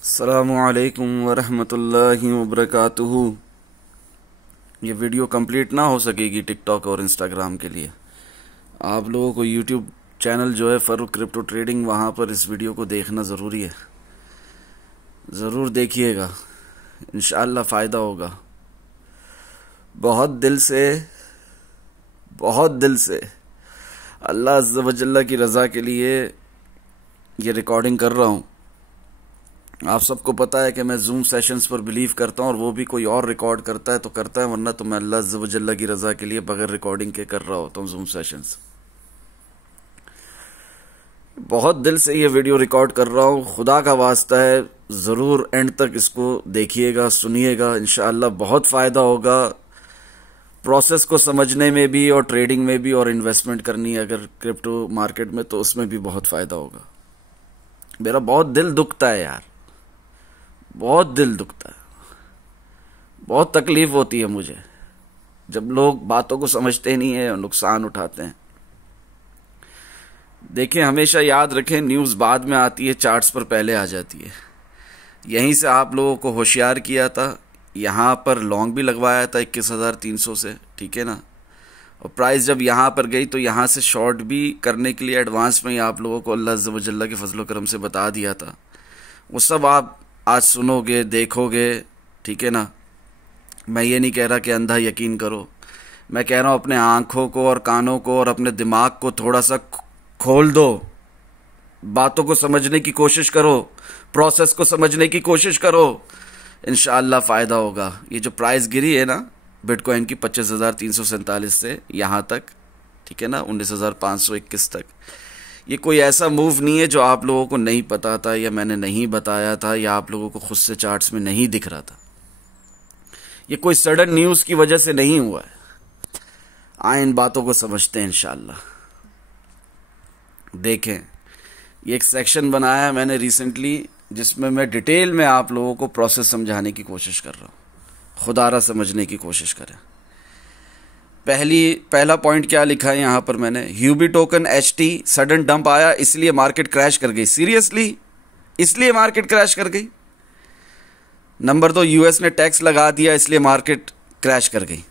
अस्सलामुअलैकुम वरहमतुल्लाहि वबरकातुहू। ये वीडियो कंप्लीट ना हो सकेगी टिकटॉक और इंस्टाग्राम के लिए। आप लोगों को यूट्यूब चैनल जो है फरूक क्रिप्टो ट्रेडिंग, वहाँ पर इस वीडियो को देखना ज़रूरी है। ज़रूर देखिएगा, इंशाअल्लाह फ़ायदा होगा। बहुत दिल से अल्लाह अज़्ज़ा व जल्ला की रज़ा के लिए ये रिकॉर्डिंग कर रहा हूँ। आप सबको पता है कि मैं जूम सेशंस पर बिलीव करता हूँ, और वो भी कोई और रिकॉर्ड करता है तो करता है, वरना तो मैं अल्लाह अज़्ज़ा व जल्ला की रज़ा के लिए बगैर रिकॉर्डिंग के कर रहा होता हूँ जूम सेशंस। बहुत दिल से ये वीडियो रिकॉर्ड कर रहा हूँ, खुदा का वास्ता है। ज़रूर एंड तक इसको देखिएगा, सुनिएगा, इंशाअल्लाह बहुत फ़ायदा होगा। प्रोसेस को समझने में भी और ट्रेडिंग में भी, और इन्वेस्टमेंट करनी है अगर क्रिप्टो मार्केट में तो उसमें भी बहुत फ़ायदा होगा। मेरा बहुत दिल दुखता है यार, बहुत दिल दुखता है, बहुत तकलीफ होती है मुझे जब लोग बातों को समझते नहीं है और नुकसान उठाते हैं। देखें, हमेशा याद रखें, न्यूज़ बाद में आती है, चार्ट्स पर पहले आ जाती है। यहीं से आप लोगों को होशियार किया था, यहाँ पर लॉन्ग भी लगवाया था 21,300 से, ठीक है ना। और प्राइस जब यहाँ पर गई तो यहाँ से शॉर्ट भी करने के लिए एडवांस में ही आप लोगों को अल्लाह अज़्ज़ा व जल्ला के फजल करम से बता दिया था। वो सब आप आज सुनोगे, देखोगे, ठीक है ना। मैं ये नहीं कह रहा कि अंधा यकीन करो, मैं कह रहा हूँ अपने आँखों को और कानों को और अपने दिमाग को थोड़ा सा खोल दो, बातों को समझने की कोशिश करो, प्रोसेस को समझने की कोशिश करो, इंशाअल्लाह फ़ायदा होगा। ये जो प्राइस गिरी है ना बिटकॉइन की 25,347 से यहाँ तक, ठीक है ना, 19,521 तक, ये कोई ऐसा मूव नहीं है जो आप लोगों को नहीं पता था, या मैंने नहीं बताया था, या आप लोगों को खुद से चार्ट्स में नहीं दिख रहा था। ये कोई सडन न्यूज़ की वजह से नहीं हुआ है। आए इन बातों को समझते हैं इंशाअल्लाह। देखें, ये एक सेक्शन बनाया है मैंने रिसेंटली, जिसमें मैं डिटेल में आप लोगों को प्रोसेस समझाने की कोशिश कर रहा हूँ। खुदारा समझने की कोशिश करें। पहला पॉइंट क्या लिखा है यहाँ पर मैंने, Huobi token HT sudden dump आया इसलिए मार्केट क्रैश कर गई। सीरियसली, इसलिए मार्केट क्रैश कर गई। नंबर 2, यूएस ने टैक्स लगा दिया इसलिए मार्केट क्रैश कर गई।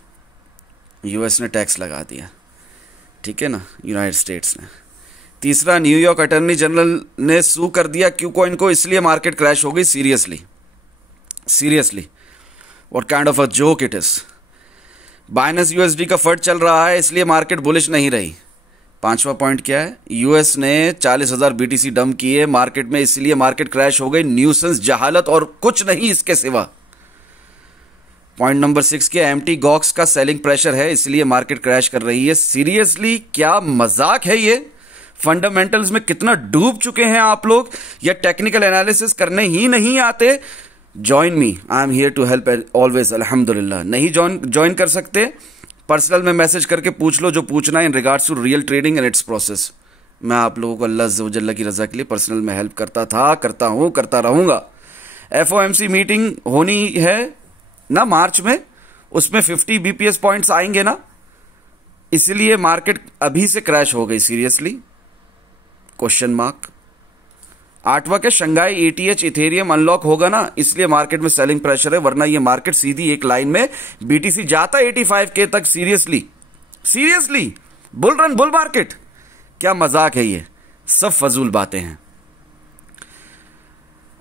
यूएस ने टैक्स लगा दिया, ठीक है ना, यूनाइटेड स्टेट्स ने। तीसरा, न्यूयॉर्क अटॉर्नी जनरल ने सू कर दिया क्यूकॉइन को इसलिए मार्केट क्रैश हो गई। Seriously, what kind of a joke it is. Binance USD का फट चल रहा है इसलिए मार्केट बुलिश नहीं रही। पांचवा पॉइंट क्या है, यूएस ने 40,000 BTC डंप किए मार्केट में इसलिए मार्केट क्रैश हो गई। न्यूसेंस, जहालत और कुछ नहीं इसके सिवा। पॉइंट नंबर 6 के एम्प्टी गॉक्स का सेलिंग प्रेशर है इसलिए मार्केट क्रैश कर रही है। सीरियसली, क्या मजाक है ये। फंडामेंटल्स में कितना डूब चुके हैं आप लोग, या टेक्निकल एनालिसिस करने ही नहीं आते। Join me, I am here to help always, अल्हम्दुलिल्लाह। नहीं ज्वाइन कर सकते, पर्सनल में मैसेज करके पूछ लो जो पूछना है in regards to real trading and its process. मैं आप लोगों को अल्लाह अज़्ज़ा व जल्ला की रज़ा के लिए पर्सनल में हेल्प करता था, करता हूं, करता रहूंगा। FOMC मीटिंग होनी है ना मार्च में, उसमें 50 BPS पॉइंट्स आएंगे ना, इसलिए मार्केट अभी से क्रैश हो गई। Seriously, question mark. 8वां के शंघाई ETH इथेरियम अनलॉक होगा ना, इसलिए मार्केट में सेलिंग प्रेशर है, वरना ये मार्केट सीधी एक लाइन में BTC जाता 85K तक। Seriously, bull run, bull market, क्या मजाक है ये, सब फजूल बातें हैं।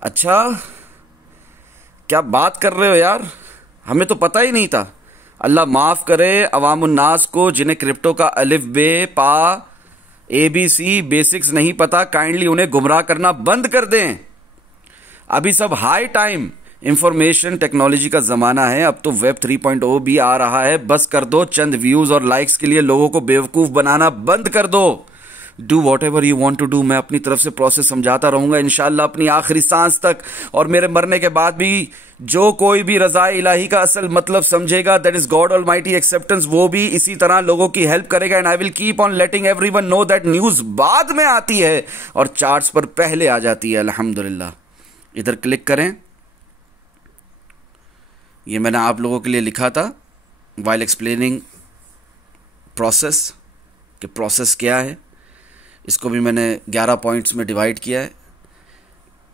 अच्छा, क्या बात कर रहे हो यार, हमें तो पता ही नहीं था। अल्लाह माफ करे अवामुन्नास को, जिन्हें क्रिप्टो का अलिफ बे पा ABC बेसिक्स नहीं पता, काइंडली उन्हें गुमराह करना बंद कर दें। अभी सब हाई टाइम इंफॉर्मेशन टेक्नोलॉजी का जमाना है, अब तो वेब 3.0 भी आ रहा है। बस कर दो, चंद व्यूज और लाइक्स के लिए लोगों को बेवकूफ बनाना बंद कर दो। Do whatever you want to do. मैं अपनी तरफ से प्रोसेस समझाता रहूंगा इंशाअल्लाह अपनी आखिरी सांस तक, और मेरे मरने के बाद भी जो कोई भी रज़ा इलाही का असल मतलब समझेगा, that is God almighty acceptance, वो भी इसी तरह लोगों की हेल्प करेगा। And I will keep on letting everyone know that news बाद में आती है और चार्ट्स पर पहले आ जाती है, अल्हम्दुलिल्लाह। इधर क्लिक करें, ये मैंने आप लोगों के लिए लिखा था वाइल एक्सप्लेनिंग प्रोसेस, कि प्रोसेस क्या है। इसको भी मैंने 11 पॉइंट्स में डिवाइड किया है।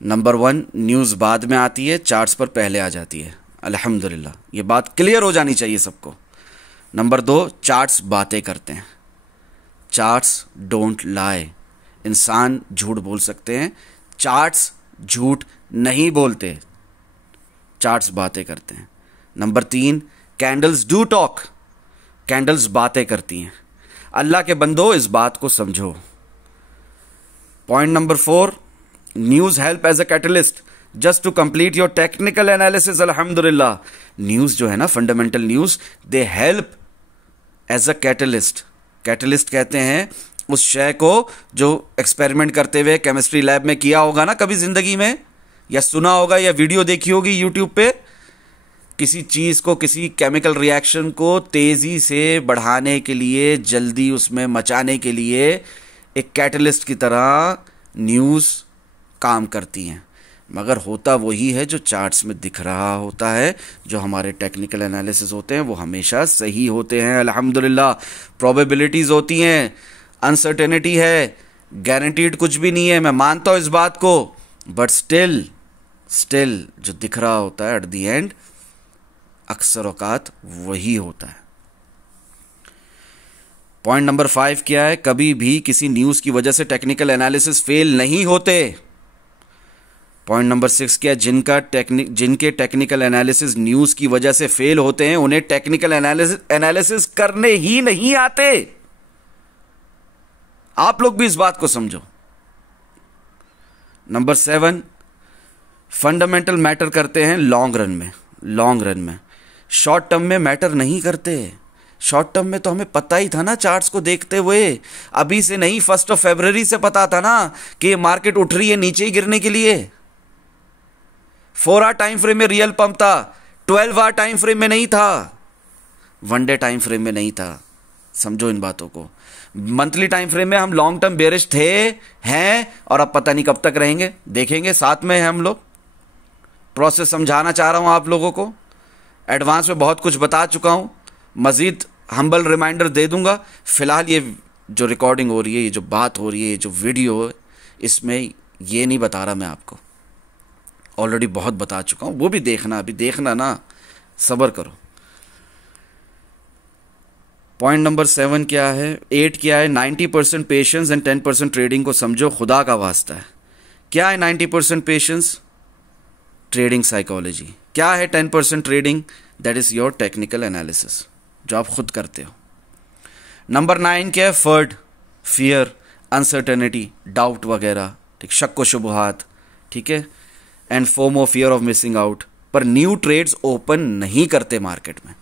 नंबर 1, न्यूज़ बाद में आती है, चार्ट्स पर पहले आ जाती है। अल्हम्दुलिल्लाह, ये बात क्लियर हो जानी चाहिए सबको। नंबर 2, चार्ट्स बातें करते हैं, चार्ट्स डोंट लाई। इंसान झूठ बोल सकते हैं, चार्ट्स झूठ नहीं बोलते, चार्ट्स बातें करते हैं। Number 3, candles do talk, candles बातें करती हैं। अल्लाह के बंदो, इस बात को समझो। Point number 4, news help as a catalyst just to complete your technical analysis. अल्हम्दुलिल्लाह, न्यूज़ जो है ना, fundamental news, they help as a catalyst. Catalyst कहते हैं उस शय को जो एक्सपेरिमेंट करते हुए केमिस्ट्री लैब में किया होगा ना कभी ज़िंदगी में, या सुना होगा या वीडियो देखी होगी यूट्यूब पे, किसी चीज़ को, किसी केमिकल रिएक्शन को तेज़ी से बढ़ाने के लिए, जल्दी उसमें मचाने के लिए एक कैटलिस्ट की तरह न्यूज़ काम करती हैं। मगर होता वही है जो चार्ट्स में दिख रहा होता है। जो हमारे टेक्निकल एनालिसिस होते हैं वो हमेशा सही होते हैं अल्हम्दुलिल्लाह। प्रोबेबिलिटीज़ होती हैं, अनसर्टेनिटी है, गारंटीड कुछ भी नहीं है, मैं मानता हूँ इस बात को, बट स्टिल जो दिख रहा होता है एट द एंड अक्सर औकात वही होता है। पॉइंट नंबर 5 क्या है? कभी भी किसी न्यूज़ की वजह से टेक्निकल एनालिसिस फेल नहीं होते। पॉइंट नंबर 6 क्या है? जिनके टेक्निकल एनालिसिस न्यूज़ की वजह से फेल होते हैं उन्हें टेक्निकल एनालिसिस करने ही नहीं आते। आप लोग भी इस बात को समझो। नंबर 7, फंडामेंटल मैटर करते हैं लॉन्ग रन में, शॉर्ट टर्म में मैटर नहीं करते। शॉर्ट टर्म में तो हमें पता ही था ना, चार्ट्स को देखते हुए, अभी से नहीं 1 फरवरी से पता था ना कि ये मार्केट उठ रही है नीचे ही गिरने के लिए। 4 आवर टाइम फ्रेम में रियल पंप था, 12 आवर टाइम फ्रेम में नहीं था, 1 डे टाइम फ्रेम में नहीं था। समझो इन बातों को। मंथली टाइम फ्रेम में हम लॉन्ग टर्म बेरिश थे, हैं, और अब पता नहीं कब तक रहेंगे, देखेंगे, साथ में हैं हम लोग। प्रोसेस समझाना चाह रहा हूं आप लोगों को, एडवांस में बहुत कुछ बता चुका हूं, मजीद हम्बल रिमाइंडर दे दूंगा। फिलहाल ये जो रिकॉर्डिंग हो रही है, ये जो बात हो रही है, ये जो वीडियो है, इसमें ये नहीं बता रहा मैं आपको, ऑलरेडी बहुत बता चुका हूं। वो भी देखना, अभी देखना ना, सब्र करो। पॉइंट नंबर 7 क्या है? 8 क्या है? 90% पेशेंस एंड 10% ट्रेडिंग को समझो, खुदा का वास्ता है। क्या है 90% पेशेंस? Trading psychology. क्या है 10% trading? That is your technical analysis, जो आप खुद करते हो। नंबर 9 क्या है? फर्ड, फियर, अनसर्टेनिटी, डाउट वगैरह, ठीक, शक व शुबहात, ठीक है, and FOMO, fear of missing out. पर न्यू ट्रेड्स ओपन नहीं करते मार्केट में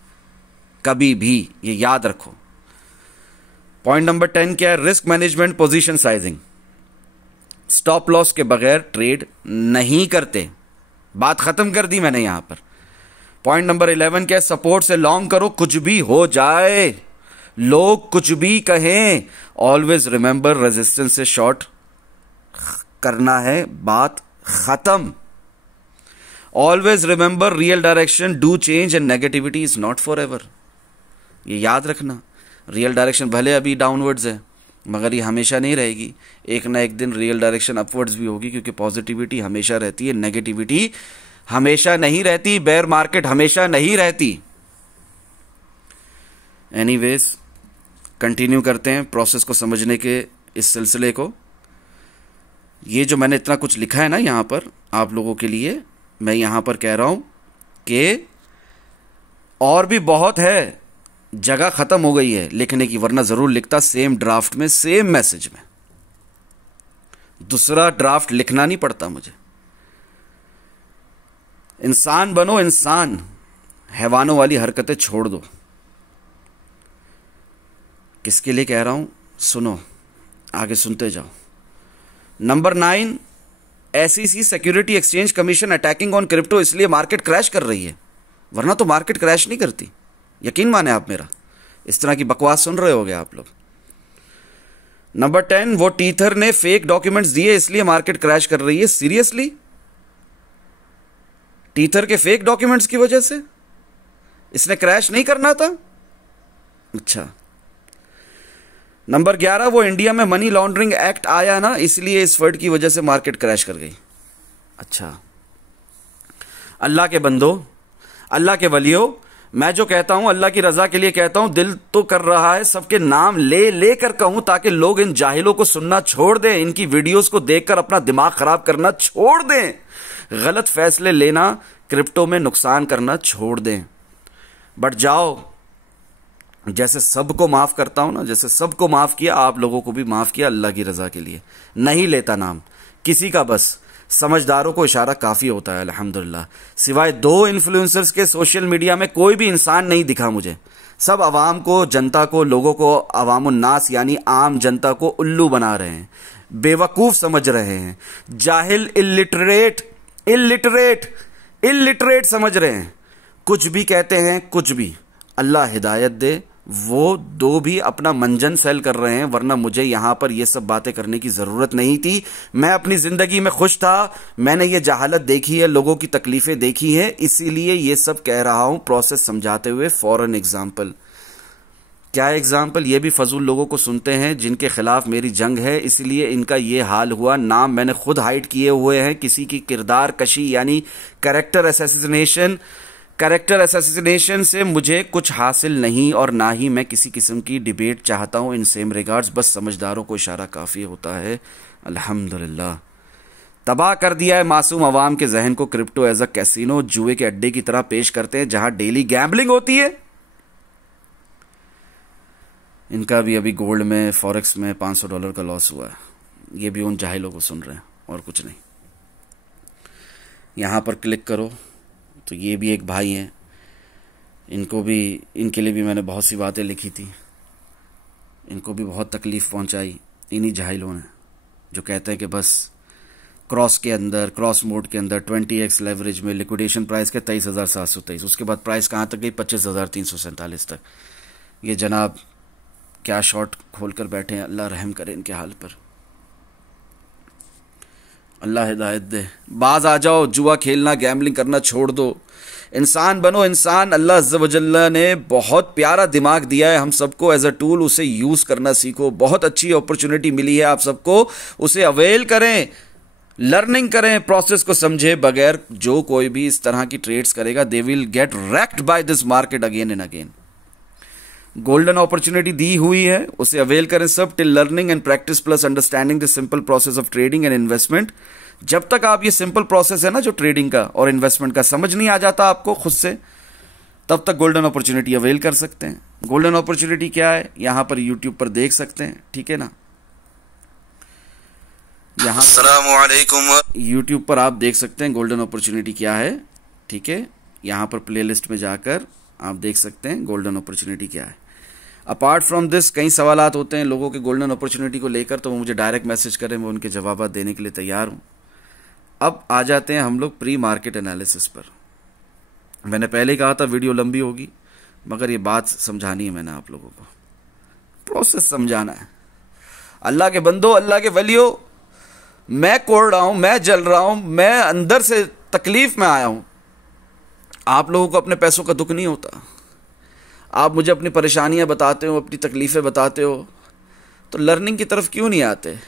कभी भी, ये याद रखो। पॉइंट नंबर 10 क्या है? Risk management, position sizing, stop loss के बगैर ट्रेड नहीं करते। बात खत्म कर दी मैंने यहां पर। पॉइंट नंबर 11 क्या है? सपोर्ट से लॉन्ग करो, कुछ भी हो जाए, लोग कुछ भी कहें, ऑलवेज रिमेंबर रेजिस्टेंस से शॉर्ट करना है, बात खत्म। Always remember real direction do change and negativity is not for ever. ये याद रखना, रियल डायरेक्शन भले अभी डाउनवर्ड्स है, मगर ये हमेशा नहीं रहेगी। एक ना एक दिन रियल डायरेक्शन अपवर्ड्स भी होगी, क्योंकि पॉजिटिविटी हमेशा रहती है, नेगेटिविटी हमेशा नहीं रहती, बेयर मार्केट हमेशा नहीं रहती। एनीवेज, कंटिन्यू करते हैं प्रोसेस को समझने के इस सिलसिले को। ये जो मैंने इतना कुछ लिखा है ना यहां पर आप लोगों के लिए, मैं यहां पर कह रहा हूं कि और भी बहुत है, जगह खत्म हो गई है लिखने की, वरना जरूर लिखता सेम ड्राफ्ट में, सेम मैसेज में। दूसरा ड्राफ्ट लिखना नहीं पड़ता मुझे। इंसान बनो इंसान, हैवानों वाली हरकतें छोड़ दो। किसके लिए कह रहा हूं? सुनो, आगे सुनते जाओ। Number 9, SEC security exchange commission attacking on crypto, इसलिए मार्केट क्रैश कर रही है, वरना तो मार्केट क्रैश नहीं करती। यकीन माने आप मेरा, इस तरह की बकवास सुन रहे होगे आप लोग। नंबर 10, वो टीथर ने फेक डॉक्यूमेंट्स दिए इसलिए मार्केट क्रैश कर रही है। सीरियसली? टीथर के फेक डॉक्यूमेंट्स की वजह से इसने क्रैश नहीं करना था? अच्छा। नंबर 11, वो इंडिया में मनी लॉन्ड्रिंग एक्ट आया ना, इसलिए इस फर्ड की वजह से मार्केट क्रैश कर गई। अच्छा, अल्लाह के बंदो, अल्लाह के वलियो, मैं जो कहता हूं अल्लाह की रजा के लिए कहता हूं। दिल तो कर रहा है सबके नाम ले ले कर कहूं, ताकि लोग इन जाहिलों को सुनना छोड़ दें, इनकी वीडियोस को देखकर अपना दिमाग खराब करना छोड़ दें, गलत फैसले लेना, क्रिप्टो में नुकसान करना छोड़ दें। बट जाओ, जैसे सबको माफ करता हूं ना, जैसे सबको माफ किया, आप लोगों को भी माफ किया अल्लाह की रजा के लिए। नहीं लेता नाम किसी का, बस समझदारों को इशारा काफी होता है अल्हम्दुलिल्लाह। सिवाय 2 इन्फ्लुएंसर्स के सोशल मीडिया में कोई भी इंसान नहीं दिखा मुझे। सब अवाम को, जनता को, लोगों को, अवामुन्नास यानी आम जनता को उल्लू बना रहे हैं, बेवकूफ समझ रहे हैं, जाहिल, इल्लिटरेट समझ रहे हैं। कुछ भी कहते हैं, कुछ भी। अल्लाह हिदायत दे। वो 2 भी अपना मंजन सेल कर रहे हैं, वरना मुझे यहां पर ये सब बातें करने की जरूरत नहीं थी। मैं अपनी जिंदगी में खुश था, मैंने ये जहालत देखी है, लोगों की तकलीफें देखी हैं, इसीलिए ये सब कह रहा हूं प्रोसेस समझाते हुए। फॉर एन एग्जाम्पल, क्या एग्जाम्पल? ये भी फजूल लोगों को सुनते हैं जिनके खिलाफ मेरी जंग है, इसलिए इनका ये हाल हुआ। नाम मैंने खुद हाइड किए हुए हैं। किसी की किरदार कशी यानी कैरेक्टर असैसिनेशन से मुझे कुछ हासिल नहीं, और ना ही मैं किसी किस्म की डिबेट चाहता हूं इन सेम रिगार्ड्स। बस समझदारों को इशारा काफी होता है। अल्हम्दुलिल्लाह। तबाह कर दिया है मासूम अवाम के जहन को। क्रिप्टो एज अ कैसीनो, जुए के अड्डे की तरह पेश करते हैं जहां डेली गैम्बलिंग होती है। इनका भी अभी गोल्ड में, फॉरेक्स में $500 का लॉस हुआ है। ये भी उन जाहिलों को सुन रहे हैं और कुछ नहीं। यहां पर क्लिक करो तो ये भी एक भाई हैं, इनके लिए भी मैंने बहुत सी बातें लिखी थी। इनको भी बहुत तकलीफ पहुंचाई इन्हीं जाहिलों ने, जो कहते हैं कि बस क्रॉस मोड के अंदर 20x लेवरेज में लिक्विडेशन प्राइस के 23,723, उसके बाद प्राइस कहाँ तक गई? 25,347 तक। ये जनाब क्या शॉर्ट खोलकर बैठे हैं। अल्लाह रहम करे इनके हाल पर, अल्लाह हिदायत दे। बाज आ जाओ, जुआ खेलना, गैम्बलिंग करना छोड़ दो, इंसान बनो इंसान। अल्लाह अज़्ज़ व जल्ला ने बहुत प्यारा दिमाग दिया है हम सबको एज अ टूल, उसे यूज़ करना सीखो। बहुत अच्छी अपॉर्चुनिटी मिली है आप सबको, उसे अवेल करें, लर्निंग करें, प्रोसेस को समझे बगैर। जो कोई भी इस तरह की ट्रेड्स करेगा, they will get wrecked by this market again and again. Golden opportunity दी हुई है, उसे अवेल करें सब। Till learning and practice plus understanding the simple process of trading and investment. जब तक आप ये सिंपल प्रोसेस है ना जो ट्रेडिंग का और इन्वेस्टमेंट का समझ नहीं आ जाता आपको खुद से, तब तक गोल्डन अपॉर्चुनिटी अवेल कर सकते हैं। गोल्डन अपॉर्चुनिटी क्या है यहां पर यूट्यूब पर देख सकते हैं, ठीक है ना। यहां अस्सलामुअलैकुम यूट्यूब पर आप देख सकते हैं गोल्डन अपॉर्चुनिटी क्या है, ठीक है। यहां पर प्लेलिस्ट में जाकर आप देख सकते हैं गोल्डन अपॉर्चुनिटी क्या है। अपार्ट फ्रॉम दिस कई सवालात होते हैं लोगों के गोल्डन अपॉर्चुनिटी को लेकर, तो वो मुझे डायरेक्ट मैसेज करें, मैं उनके जवाब देने के लिए तैयार हूं। अब आ जाते हैं हम लोग प्री मार्केट एनालिसिस पर। मैंने पहले ही कहा था वीडियो लंबी होगी, मगर ये बात समझानी है मैंने आप लोगों को, प्रोसेस समझाना है। अल्लाह के बंदो, अल्लाह के वलियो, मैं कोड़ रहा हूं, मैं जल रहा हूं, मैं अंदर से तकलीफ में आया हूं। आप लोगों को अपने पैसों का दुख नहीं होता? आप मुझे अपनी परेशानियां बताते हो, अपनी तकलीफें बताते हो, तो लर्निंग की तरफ क्यों नहीं आते?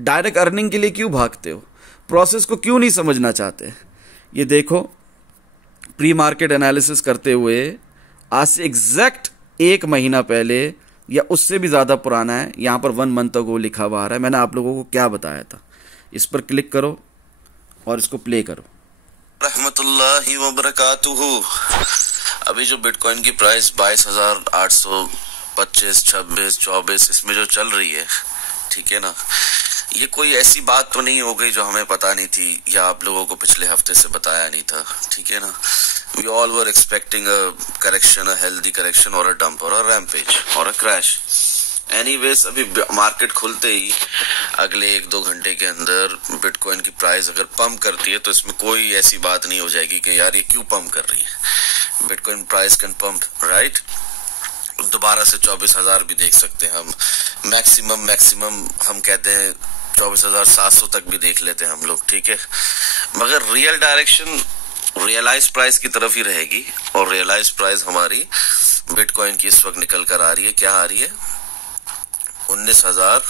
डायरेक्ट अर्निंग के लिए क्यों भागते हो? प्रोसेस को क्यों नहीं समझना चाहते? ये देखो, प्री मार्केट एनालिसिस करते हुए आज से एग्जैक्ट 1 महीना पहले या उससे भी ज़्यादा पुराना है, यहाँ पर 1 मंथ अगो लिखा हुआ आ रहा है। मैंने आप लोगों को क्या बताया था? इस पर क्लिक करो और इसको प्ले करो। रहमतुल्लाहि व बरकातुहू। अभी जो बिटकॉइन की प्राइस 22,825, 26, 24 इसमें जो चल रही है, ठीक है ना, ये कोई ऐसी बात तो नहीं हो गई जो हमें पता नहीं थी या आप लोगों को पिछले हफ्ते से बताया नहीं था, ठीक है ना। We all were expecting a correction, a healthy correction और अ डंप और अ रैम्पेज और अ क्रैश। एनीवेज, अभी मार्केट खुलते ही अगले 1-2 घंटे के अंदर बिटकॉइन की प्राइस अगर पंप करती है तो इसमें कोई ऐसी बात नहीं हो जाएगी कि यार ये क्यों पंप कर रही है। Bitcoin price can pump, right. दोबारा से 24,000 भी देख सकते हैं हम। मैक्सिमम हम कहते हैं 24,700 तक भी देख लेते हैं हम लोग, ठीक है। मगर रियल डायरेक्शन रियलाइज प्राइस की तरफ ही रहेगी, और रियलाइज प्राइस हमारी बिटकॉइन की इस वक्त निकल कर आ रही है। क्या आ रही है? 19,000,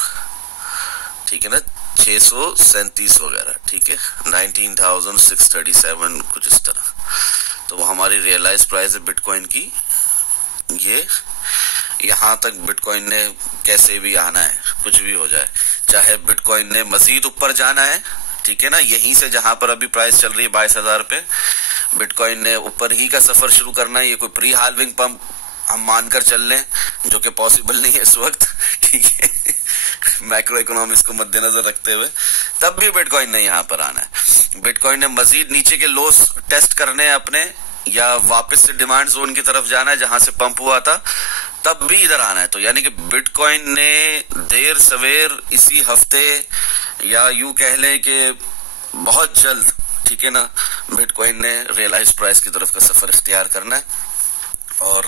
ठीक है ना, 637 वगैरह, ठीक है, 19,637 कुछ इस तरह। तो वो हमारी रियलाइज प्राइस है बिटकॉइन की। ये यहाँ तक बिटकॉइन ने कैसे भी आना है, कुछ भी हो जाए, चाहे बिटकॉइन ने मजीद ऊपर जाना है, ठीक है ना, यहीं से जहां पर अभी प्राइस चल रही है 22,000 पे, बिटकॉइन ने ऊपर ही का सफर शुरू करना है। ये कोई प्री हाल्विंग पंप हम मानकर चल लें, जो कि पॉसिबल नहीं है इस वक्त, ठीक है, मैक्रो इकोनॉमिक्स को मद्देनजर रखते हुए, तब भी बिटकॉइन ने यहाँ पर आना है। बिटकॉइन ने मजीद नीचे के लोस टेस्ट करने हैं अपने, या वापस से डिमांड जोन की तरफ जाना है जहां से पंप हुआ था, तब भी इधर आना है। तो यानी कि बिटकॉइन ने देर सवेर इसी हफ्ते, या यूं कह लें कि बहुत जल्द, ठीक है ना, बिटकॉइन ने रियलाइज प्राइस की तरफ का सफर इख्तियार करना है। और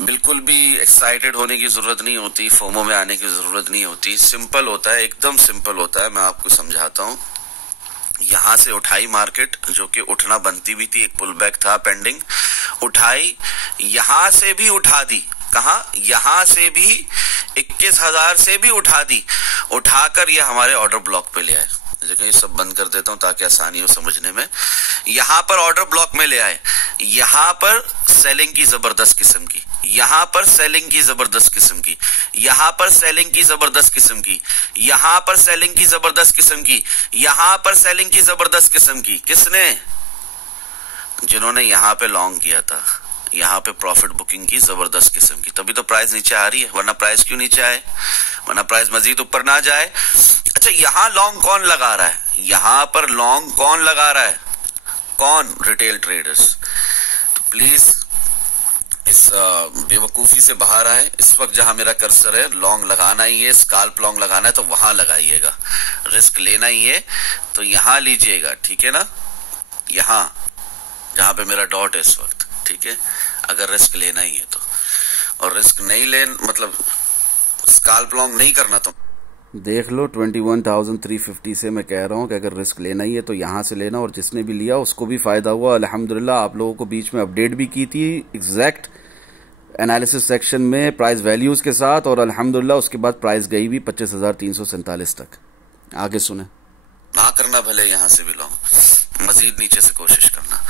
बिल्कुल भी एक्साइटेड होने की जरूरत नहीं होती, फोमो में आने की जरूरत नहीं होती, सिंपल होता है, एकदम सिंपल होता है। मैं आपको समझाता हूं। यहां से उठाई मार्केट, जो कि उठना बनती भी थी, एक पुल बैक था पेंडिंग, उठाई, यहां से भी उठा दी, कहा, यहां से भी 21,000 से भी उठा दी, उठाकर ये हमारे ऑर्डर ब्लॉक पे ले आए। देखो ये सब बंद कर देता हूं ताकि आसानी हो समझने में। यहां पर ऑर्डर ब्लॉक में ले आए, यहां पर सेलिंग की जबरदस्त किस्म की, यहां पर सेलिंग की जबरदस्त किस्म की, यहां पर सेलिंग की जबरदस्त किस्म की, यहां पर सेलिंग की जबरदस्त किस्म की, यहां पर सेलिंग की जबरदस्त किस्म की। किसने? जिन्होंने यहां पे लॉन्ग किया था, यहां पे प्रॉफिट बुकिंग की जबरदस्त किस्म की, तभी तो प्राइस नीचे आ रही है। वरना प्राइस क्यों नीचे आए? वरना प्राइस मजीद ऊपर ना जाए। अच्छा, यहां लॉन्ग कौन लगा रहा है? यहां पर लॉन्ग कौन लगा रहा है? कौन? Retail traders. तो प्लीज इस बेवकूफी से बाहर आए। इस वक्त जहां मेरा कर्सर है, लॉन्ग लगाना ही है, स्काल्प लॉन्ग लगाना है तो वहां लगाइएगा। रिस्क लेना ही है तो यहां लीजिएगा, ठीक है ना, यहां जहां पे मेरा डॉट है इस वक्त, ठीक है, अगर रिस्क लेना ही है तो। और रिस्क नहीं मतलब स्काल्प लॉन्ग नहीं करना तो देख लो 21,350 से मैं कह रहा हूं कि अगर रिस्क लेना ही है तो यहां से लेना, और जिसने भी लिया उसको भी फायदा हुआ अल्हम्दुलिल्लाह। आप लोगों को बीच में अपडेट भी की थी एग्जैक्ट एनालिसिस सेक्शन में प्राइस वैल्यूज के साथ, और अल्हम्दुलिल्लाह उसके बाद प्राइस गई भी 25,347 तक। आगे सुने। ना करना भले यहां से भी लॉन्ग, मजीद नीचे से कोशिश करना।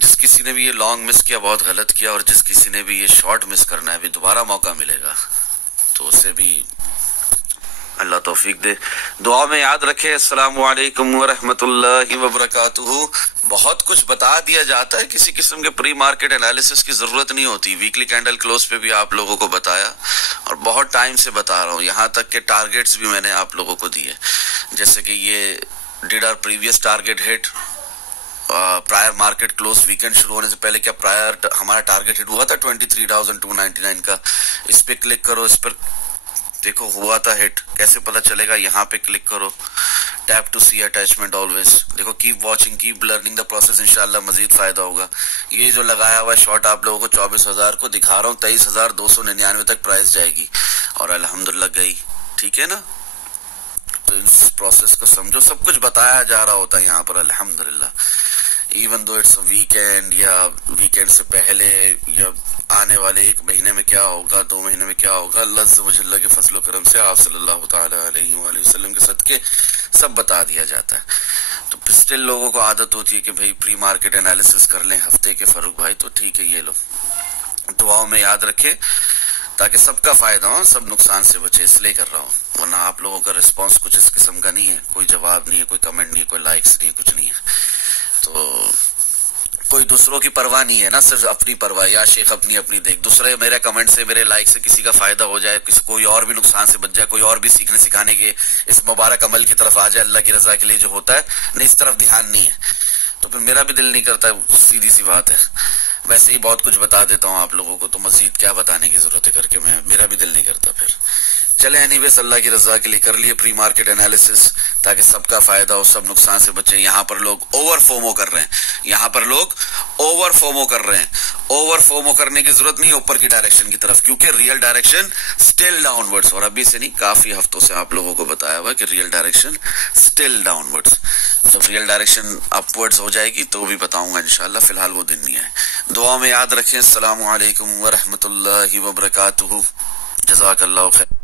जिस किसी ने भी ये लॉन्ग मिस किया बहुत गलत किया, और जिस किसी ने भी ये शॉर्ट मिस करना है, अभी दोबारा मौका मिलेगा तो उसे भी अल्लाह तौफीक दे। दुआ में याद रखे। अस्सलामु अलैकुम व रहमतुल्लाहि व बरकातुहू। बहुत कुछ बता दिया जाता है, किसी किस्म के प्री मार्केट एनालिसिस की जरूरत नहीं होती। वीकली कैंडल क्लोज पे भी आप लोगों को बताया, और बहुत टाइम से बता रहा हूँ, यहाँ तक के टारगेट्स भी मैंने आप लोगों को दिए, जैसे कि ये did our previous target hit prior market close, weekend शुरू होने से पहले क्या प्रायर हमारा टारगेट हिट हुआ था 23,299 का। इस पे क्लिक करो, इस पर देखो हुआ था हिट, कैसे पता चलेगा? यहाँ पे क्लिक करो, tap to see attachment always. देखो keep watching, keep learning the process, इंशाल्लाह मजीद फायदा होगा। ये जो लगाया हुआ शॉर्ट आप लोगों को 24,000 को दिखा रहा हूँ, 23,299 तक प्राइस जाएगी, और अल्हम्दुलिल्लाह गई, ठीक है ना। तो इस प्रोसेस को समझो, सब कुछ बताया जा रहा होता है यहाँ पर अल्हम्दुलिल्लाह। इवन दो इट्स वीकेंड, या वीकेंड से पहले, या आने वाले 1 महीने में क्या होगा, 2 महीने में क्या होगा, अल्लाह के फजल करम से आप सल्लल्लाहु ताला अलैहि वसल्लम के सदके सब बता दिया जाता है। तो स्टिल लोगों को आदत होती है कि भाई प्री मार्केट एनालिसिस कर लें हफ्ते के, फरूक भाई तो ठीक है, ये लो दुआओं में याद रखे ताकि सबका फायदा हो, सब नुकसान से बचे, इसलिए कर रहा हूँ। वरना आप लोगों का रिस्पॉन्स कुछ इस किस्म का नहीं है, कोई जवाब नहीं है, कोई कमेंट नहीं है, कोई लाइक्स नहीं है, कुछ नहीं है। तो कोई दूसरों की परवाह नहीं है ना, सिर्फ अपनी परवाह। या शेख अपनी देख, दूसरे मेरे कमेंट से, मेरे लाइक से किसी का फायदा हो जाए, किसी कोई और भी नुकसान से बच जाए, कोई और भी सीखने सिखाने के इस मुबारक अमल की तरफ आ जाए अल्लाह की रजा के लिए जो होता है, नहीं इस तरफ ध्यान नहीं है, तो फिर मेरा भी दिल नहीं करता, सीधी सी बात है। वैसे ही बहुत कुछ बता देता हूँ आप लोगों को, तो मजीद क्या बताने की जरूरत है करके मेरा भी दिल नहीं करता फिर। चले एनीवेज, अल्लाह की रजा के लिए कर लिए प्री मार्केट एनालिसिस ताकि सबका फायदा हो, सब नुकसान से बचे। यहाँ पर लोग ओवर फोमो कर रहे हैं, यहाँ पर लोग ओवर फोमो कर रहे हैं। ओवर फोमो करने की जरूरत नहीं ऊपर की डायरेक्शन की तरफ, क्योंकि रियल डायरेक्शन स्टिल डाउनवर्ड्स। और अभी से नहीं, काफी हफ्तों से आप लोगों को बताया हुआ कि रियल डायरेक्शन स्टिल डाउनवर्ड्स। तो रियल डायरेक्शन अपवर्ड्स हो जाएगी तो भी बताऊंगा इंशाल्लाह, फिलहाल वो दिन नहीं है। दुआ में याद रखें। अस्सलामु अलैकुम व रहमतुल्लाहि व बरकातुहू। जज़ाकल्लाहु खैर।